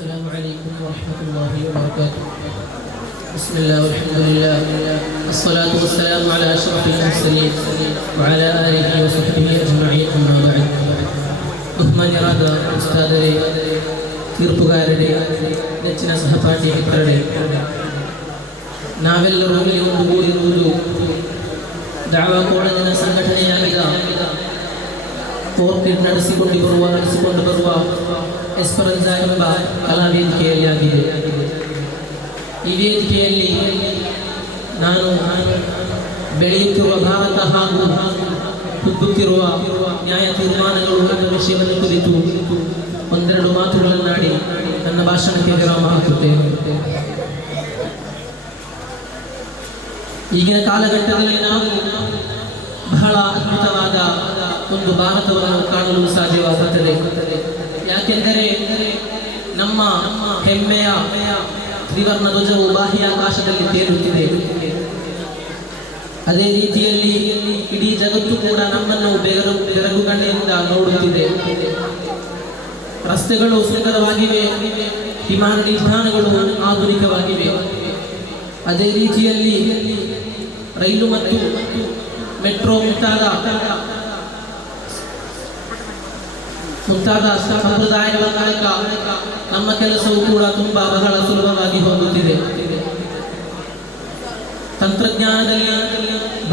السلام عليكم ورحمة الله وبركاته. بسم الله والحمد لله الصلاة والسلام على أشرف المرسلين وعلى آله وصحبه أجمعين أما بعد. ബഹുമാന്യരായ ഉസ്താദരെ, തീർപ്പുകാരുടെ, ನೆಚ್ಚಿನ ಸಹಪಾಠಿ ಮಿತ್ರರೇ, ನಾವೆಲ್ಲರೂ ಇಲ್ಲಿ ಒಂದುಗೂಡಿರುವುದು ದಾವಾ ಕೋಳಂಜಿನ ಸಂಘಟನೆಯಾಗಿದ್ದ ಕೋರ್ಟ್ ನಡೆಸಿಕೊಂಡು ಬರುವ ಎಸ್ಪರಂಜಾ ಎಂಬ ಕಲಾವೇದಿಕೆಯಲ್ಲಿ ಆಗಿದೆ. ಈ ವೇದಿಕೆಯಲ್ಲಿ ನಾನು ಬೆಳೆಯುತ್ತಿರುವ ಭಾರತ ಹಾಗೂ ಕುಗ್ಗುತ್ತಿರುವ ನ್ಯಾಯ ತೀರ್ಮಾನಗಳು ಎಂಬ ವಿಷಯವನ್ನು ಕುರಿತು ಒಂದೆರಡು ಮಾತುಗಳನ್ನಾಡಿ ನನ್ನ ಭಾಷಣಕ್ಕೆ ವಿರಾಮ ಹಾಕುತ್ತೇನೆ. ಈಗಿನ ಕಾಲಘಟ್ಟದಲ್ಲಿ ನಾವು ಬಹಳ ಅದ್ಭುತವಾದ ಒಂದು ಭಾರತವನ್ನು ಕಾಣಲು ಸಾಧ್ಯವಾಗುತ್ತದೆ. ಯಾಕೆಂದರೆ ನಮ್ಮ ಹೆಮ್ಮೆಯ ತ್ರಿವರ್ಣ ಧ್ವಜವು ಬಾಹ್ಯಾಕಾಶದಲ್ಲಿ ತೇಲುತ್ತಿದೆ. ಅದೇ ರೀತಿಯಲ್ಲಿ ಇಡೀ ಜಗತ್ತು ಕೂಡ ನಮ್ಮನ್ನು ಬೆರಗುಗಣ್ಣಿನಿಂದ ನೋಡುತ್ತಿದೆ. ರಸ್ತೆಗಳು ಸುಂದರವಾಗಿವೆ, ವಿಮಾನ ನಿಲ್ದಾಣಗಳು ಆಧುನಿಕವಾಗಿವೆ. ಅದೇ ರೀತಿಯಲ್ಲಿ ರೈಲು ಮತ್ತು ಮೆಟ್ರೋ ಮುಂತಾದ ಸಂಪ್ರದಾಯಗಳ ಮೂಲಕ ನಮ್ಮ ಕೆಲಸವು ಕೂಡ ಬಹಳ ಸುಲಭವಾಗಿ ಹೋಗುತ್ತಿದೆ. ತಂತ್ರಜ್ಞಾನದಲ್ಲಿ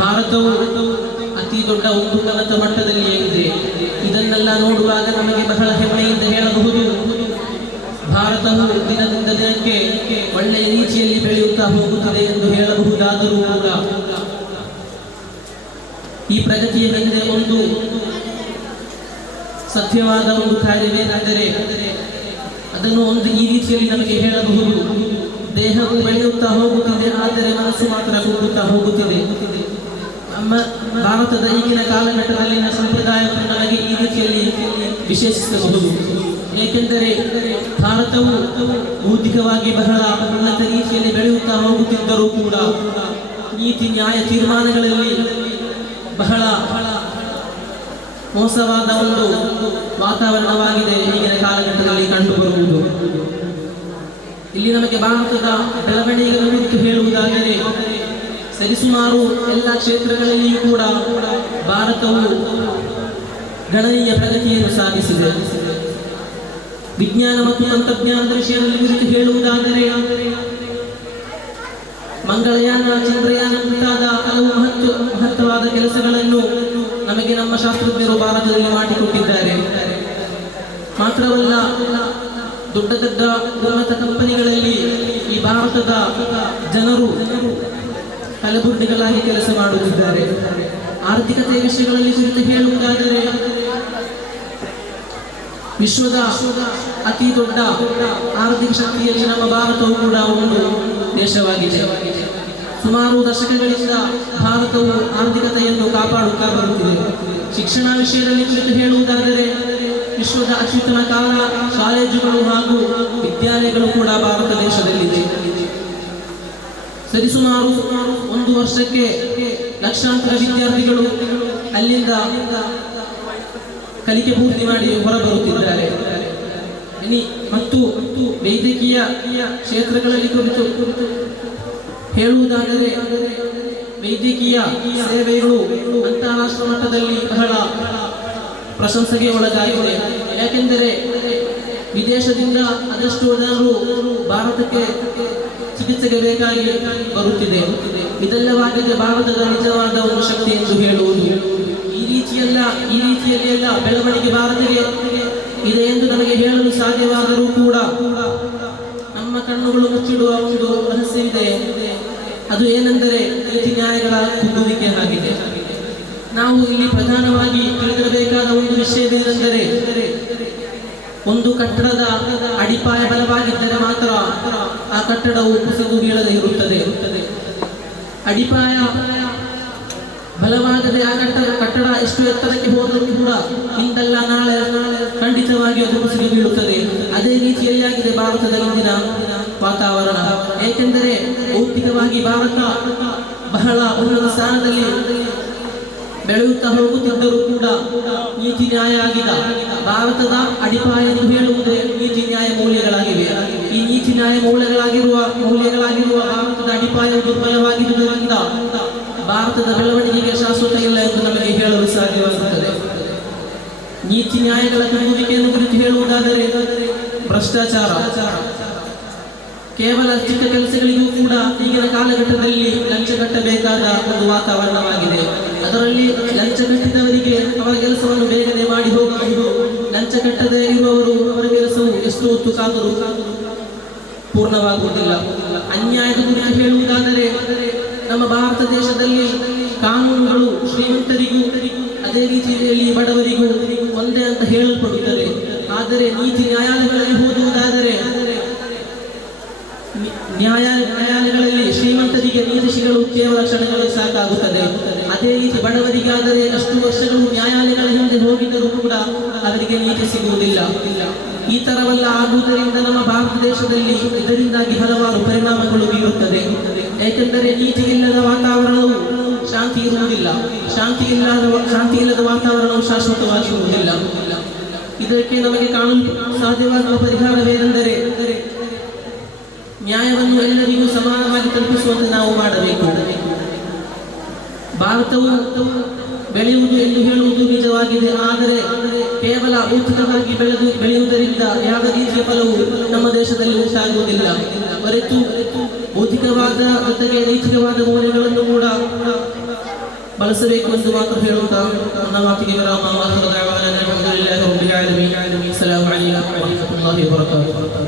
ಭಾರತವು ಅತಿ ದೊಡ್ಡ ಉನ್ನತ ಮಟ್ಟದಲ್ಲಿ ಇದೆ. ಇದನ್ನೆಲ್ಲ ನೋಡುವಾಗ ನಮಗೆ ಬಹಳ ಹೆಮ್ಮೆಯಿಂದ ಹೇಳಬಹುದು, ಭಾರತವು ದಿನದಿಂದ ದಿನಕ್ಕೆ ಒಳ್ಳೆಯ ರೀತಿಯಲ್ಲಿ ಬೆಳೆಯುತ್ತಾ ಹೋಗುತ್ತದೆ ಎಂದು ಹೇಳಬಹುದಾದರೂ ಕೂಡ ಈ ಪ್ರಗತಿಯ ಹಿಂದೆ ಒಂದು ಸತ್ಯವಾದ ಒಂದು ಕಾರ್ಯವೇನೆಂದರೆ, ಅದನ್ನು ಈ ರೀತಿಯಲ್ಲಿ ನಮಗೆ ಹೇಳಬಹುದು, ದೇಹವು ಬೆಳೆಯುತ್ತಾ ಹೋಗುತ್ತಿದೆ, ಆದರೆ ಮನಸ್ಸು ಮಾತ್ರ ಕುಗ್ಗುತ್ತಾ ಹೋಗುತ್ತಿದೆ. ನಮ್ಮ ಭಾರತದ ಈಗಿನ ಕಾಲಘಟ್ಟದಲ್ಲಿನ ಸಂಪ್ರದಾಯವನ್ನು ನಮಗೆ ಈ ರೀತಿಯಲ್ಲಿ ವಿಶೇಷಿಸಬಹುದು. ಏಕೆಂದರೆ ಭಾರತವು ಬೌದ್ಧಿಕವಾಗಿ ಬಹಳ ಉನ್ನತ ರೀತಿಯಲ್ಲಿ ಬೆಳೆಯುತ್ತಾ ಹೋಗುತ್ತಿದ್ದರೂ ಕೂಡ ನೀತಿ ನ್ಯಾಯ ತೀರ್ಮಾನಗಳಲ್ಲಿ ಬಹಳ ಮೋಸವಾದ ಒಂದು ವಾತಾವರಣವಾಗಿದೆ ಈಗಿನ ಕಾಲಘಟ್ಟದಲ್ಲಿ ಕಂಡುಬರುವುದು. ಇಲ್ಲಿ ನಮಗೆ ಭಾರತದ ಬೆಳವಣಿಗೆಗಳ ಕುರಿತು ಹೇಳುವುದಾದರೆ, ಸರಿಸುಮಾರು ಎಲ್ಲ ಕ್ಷೇತ್ರಗಳಲ್ಲಿಯೂ ಕೂಡ ಭಾರತವು ಗಣನೀಯ ಪ್ರಗತಿಯನ್ನು ಸಾಧಿಸಿದೆ. ವಿಜ್ಞಾನ ಮತ್ತು ತಂತ್ರಜ್ಞಾನದ ವಿಷಯದಲ್ಲಿ ಕುರಿತು ಹೇಳುವುದಾದರೆ, ಮಂಗಳಯಾನ, ಚಂದ್ರಯಾನ ಮುಂತಾದ ಹಲವು ಮಹತ್ವವಾದ ಕೆಲಸಗಳನ್ನು ನಮಗೆ ನಮ್ಮ ಶಾಸ್ತ್ರಜ್ಞರು ಭಾರತದಲ್ಲಿ ಮಾಡಿಕೊಟ್ಟಿದ್ದಾರೆ. ಮಾತ್ರವಲ್ಲ, ದೊಡ್ಡ ದೊಡ್ಡ ಉನ್ನತ ಕಂಪನಿಗಳಲ್ಲಿ ಈ ಭಾರತದ ಜನರು ತಲೆಬುರುಡೆಗಳಾಗಿ ಕೆಲಸ ಮಾಡುತ್ತಿದ್ದಾರೆ. ಆರ್ಥಿಕತೆಯ ವಿಷಯಗಳಲ್ಲಿ ಕುರಿತು ಹೇಳುವುದಾದರೆ, ವಿಶ್ವದ ಅತಿ ದೊಡ್ಡ ಆರ್ಥಿಕ ಶಕ್ತಿಯಲ್ಲಿ ನಮ್ಮ ಭಾರತವು ಕೂಡ ಒಂದು ದೇಶವಾಗಿದೆ. ಸುಮಾರು ದಶಕಗಳಿಂದ ಭಾರತವು ಆರ್ಥಿಕತೆಯನ್ನು ಕಾಪಾಡುತ್ತಾ ಬರುತ್ತಿದೆ. ಶಿಕ್ಷಣ ವಿಷಯದಲ್ಲಿ ಕುರಿತು ಹೇಳುವುದಾದರೆ, ವಿಶ್ವದ ಅತ್ಯುತ್ತಮ ಕಾಲೇಜುಗಳು ಹಾಗೂ ವಿದ್ಯಾಲಯಗಳು ಕೂಡ ಭಾರತ ದೇಶದಲ್ಲಿದೆ. ಸರಿಸುಮಾರು ಒಂದು ವರ್ಷಕ್ಕೆ ಲಕ್ಷಾಂತರ ವಿದ್ಯಾರ್ಥಿಗಳು ಅಲ್ಲಿಂದ ಕಲಿಕೆ ಪೂರ್ತಿ ಮಾಡಿ ಹೊರಬರುತ್ತಿದ್ದಾರೆ. ಮತ್ತು ವೈದ್ಯಕೀಯ ಕ್ಷೇತ್ರಗಳಲ್ಲಿ ಕುರಿತು ಹೇಳುವುದಾದರೆ, ವೈದ್ಯಕೀಯ ಸೇವೆಗಳು ಅಂತಾರಾಷ್ಟ್ರ ಮಟ್ಟದಲ್ಲಿ ಬಹಳ ಪ್ರಶಂಸೆಗೆ ಒಳಗಾಗಿದೆ. ಯಾಕೆಂದರೆ ವಿದೇಶದಿಂದ ಅದೆಷ್ಟೋ ಜನರು ಭಾರತಕ್ಕೆ ಚಿಕಿತ್ಸೆಗೆ ಬೇಕಾಗಿ ಬರುತ್ತಿದೆ. ಇದೆಲ್ಲವಾಗಿದೆ ಭಾರತದ ನಿಜವಾದ ಒಂದು ಶಕ್ತಿ ಎಂದು ಹೇಳುವುದು. ಈ ರೀತಿಯಲ್ಲಿ ಎಲ್ಲ ಬೆಳವಣಿಗೆ ಭಾರತಕ್ಕೆ ಇದೆ ಎಂದು ನಮಗೆ ಹೇಳಲು ಸಾಧ್ಯವಾದರೂ ಕೂಡ ನಮ್ಮ ಕಣ್ಣುಗಳು ಮುಚ್ಚಿಡುವ ಒಂದು ರಹಸ್ಯವಿದೆ. ಅದು ಏನೆಂದರೆ ನೀತಿ ನ್ಯಾಯಗಳ ಕುಗ್ಗುವಿಕೆ ಆಗಿದೆ. ನಾವು ಇಲ್ಲಿ ಪ್ರಧಾನವಾಗಿ ತಿಳಿದಿರಬೇಕಾದ ಒಂದು ವಿಷಯವೇನೆಂದರೆ, ಒಂದು ಕಟ್ಟಡದ ಅಡಿಪಾಯ ಬಲವಾಗಿದ್ದರೆ ಮಾತ್ರ ಆ ಕಟ್ಟಡವು ಕುಸಿದು ಬೀಳದೆ ಇರುತ್ತದೆ. ಅಡಿಪಾಯ ಬಲವಾಗದೆ ಆ ಕಟ್ಟಡ ಎಷ್ಟು ಎತ್ತರಕ್ಕೆ ಹೋದರೂ ಕೂಡ ಇಂದಲ್ಲ ನಾಳೆ ಖಂಡಿತವಾಗಿ ಅದು ಕುಸಿದು ಬೀಳುತ್ತದೆ. ಅದೇ ರೀತಿಯಲ್ಲಿ ಆಗಿದೆ ಭಾರತದ ಇಂದಿನ ವಾತಾವರಣ. ಏಕೆಂದರೆ ಭೌತಿಕವಾಗಿ ಭಾರತ ಬಹಳ ಉನ್ನತ ಸ್ಥಾನದಲ್ಲಿ ಬೆಳೆಯುತ್ತಾ ಹೋಗುತ್ತಿದ್ದರೂ ಕೂಡ ನೀತಿ ನ್ಯಾಯ ಆಗಿದ ಭಾರತದ ಅಡಿಪಾಯ ಎಂದು ಹೇಳುವುದೇ ನೀತಿ ನ್ಯಾಯ ಮೌಲ್ಯಗಳಾಗಿವೆ. ನೀತಿ ನ್ಯಾಯ ಮೌಲ್ಯಗಳಾಗಿರುವ ಭಾರತದ ಅಡಿಪಾಯವು ದುರ್ಬಲವಾಗಿರುವುದರಿಂದ ಭಾರತದ ಬೆಳವಣಿಗೆಗೆ ಶಾಶ್ವತ ಇಲ್ಲ ಎಂದು ನಮಗೆ ಹೇಳಲು ಸಾಧ್ಯವಾಗುತ್ತದೆ. ನೀತಿ ನ್ಯಾಯಗಳ ಕಟ್ಟುವಿಕೆಯನ್ನು ಕುರಿತು ಹೇಳುವುದಾದರೆ ಭ್ರಷ್ಟಾಚಾರ ಕೇವಲ ಚಿಕ್ಕ ಕೆಲಸಗಳಿಗೂ ಕೂಡ ಈಗಿನ ಕಾಲಘಟ್ಟದಲ್ಲಿ ಲಂಚ ಕಟ್ಟಬೇಕಾದ ಒಂದು ವಾತಾವರಣವಾಗಿದೆ. ಅದರಲ್ಲಿ ಲಂಚ ಕಟ್ಟಿದವರಿಗೆ ಅವರ ಕೆಲಸವನ್ನು ಬೇಗನೆ ಮಾಡಿ ಹೋಗಬಹುದು. ಲಂಚ ಕಟ್ಟದೇ ಇರುವವರು ಅವರ ಕೆಲಸವು ಎಷ್ಟು ಹೊತ್ತು ಕಾದರೂ ಪೂರ್ಣವಾಗುವುದಿಲ್ಲ. ಅನ್ಯಾಯದ ಕುರಿತು ಹೇಳುವುದಾದರೆ ನಮ್ಮ ಭಾರತ ದೇಶದಲ್ಲಿ ಕಾನೂನುಗಳು ಶ್ರೀಮಂತರಿಗೂ ಅದೇ ರೀತಿಯಲ್ಲಿ ಬಡವರಿಗೂ ಒಂದೇ ಅಂತ ಹೇಳಲ್ಪಡುತ್ತದೆ. ಆದರೆ ನೀತಿ ನ್ಯಾಯಾಲಯಗಳಲ್ಲಿ ಓದುವುದಾದರೆ ನ್ಯಾಯಾಲಯಗಳಲ್ಲಿ ಶ್ರೀಮಂತರಿಗೆ ನೀತಿ ಸಿಗಲು ಕೇವಲ ಕ್ಷಣಗಳು ಸಾಕಾಗುತ್ತದೆ. ಅದೇ ರೀತಿ ಬಡವರಿಗಾದರೆ ಅಷ್ಟು ವರ್ಷಗಳು ನ್ಯಾಯಾಲಯಗಳ ಹಿಂದೆ ಹೋಗಿದ್ದರೂ ಕೂಡ ಅವರಿಗೆ ನೀತಿ ಸಿಗುವುದಿಲ್ಲ. ಈ ತರವೆಲ್ಲ ಆಗುವುದರಿಂದ ನಮ್ಮ ಭಾರತ ದೇಶದಲ್ಲಿ ಇದರಿಂದಾಗಿ ಹಲವಾರು ಪರಿಣಾಮಗಳು ಬೀರುತ್ತದೆ. ಏಕೆಂದರೆ ನೀತಿ ಇಲ್ಲದ ವಾತಾವರಣವು ಶಾಂತಿ ಇರುವುದಿಲ್ಲ. ಶಾಂತಿ ಇಲ್ಲದ ವಾತಾವರಣವು ಶಾಶ್ವತವಾಗಿರುವುದಿಲ್ಲ. ಇದಕ್ಕೆ ನಮಗೆ ಕಾಣಲು ಸಾಧ್ಯವಾಗುವ ಪರಿಹಾರವೇನೆಂದರೆ ನ್ಯಾಯವನ್ನು ಎಲ್ಲರಿಗೂ ಸಮಾನವಾಗಿ ತಲುಪಿಸುವಂತೆ ನಾವು ಮಾಡಬೇಕು. ಭಾರತವು ಬೆಳೆಯುವುದು ಎಂದು ಹೇಳುವುದು ನಿಜವಾಗಿದೆ. ಆದರೆ ಕೇವಲ ಭೌತಿಕವಾಗಿ ಬೆಳೆಯುವುದರಿಂದ ಯಾವ ರೀತಿಯ ಫಲವು ನಮ್ಮ ದೇಶದಲ್ಲಿ ಉಂಟಾಗುವುದಿಲ್ಲ. ಹೊರತು ಭೌತಿಕವಾದ ಜೊತೆಗೆ ನೈತಿಕವಾದ ಮೌಲ್ಯಗಳನ್ನು ಕೂಡ ಬಳಸಬೇಕು ಎಂದು ಮಾತ್ರ ಹೇಳುತ್ತಾ ನನ್ನ ಮಾತಿಗೆ ವಿರಾಮ. ಅಸ್ಸಲಾಮು ಅಲೈಕುಂ ವರಹಮತುಲ್ಲಾಹಿ ವಬರಕಾತುಹು.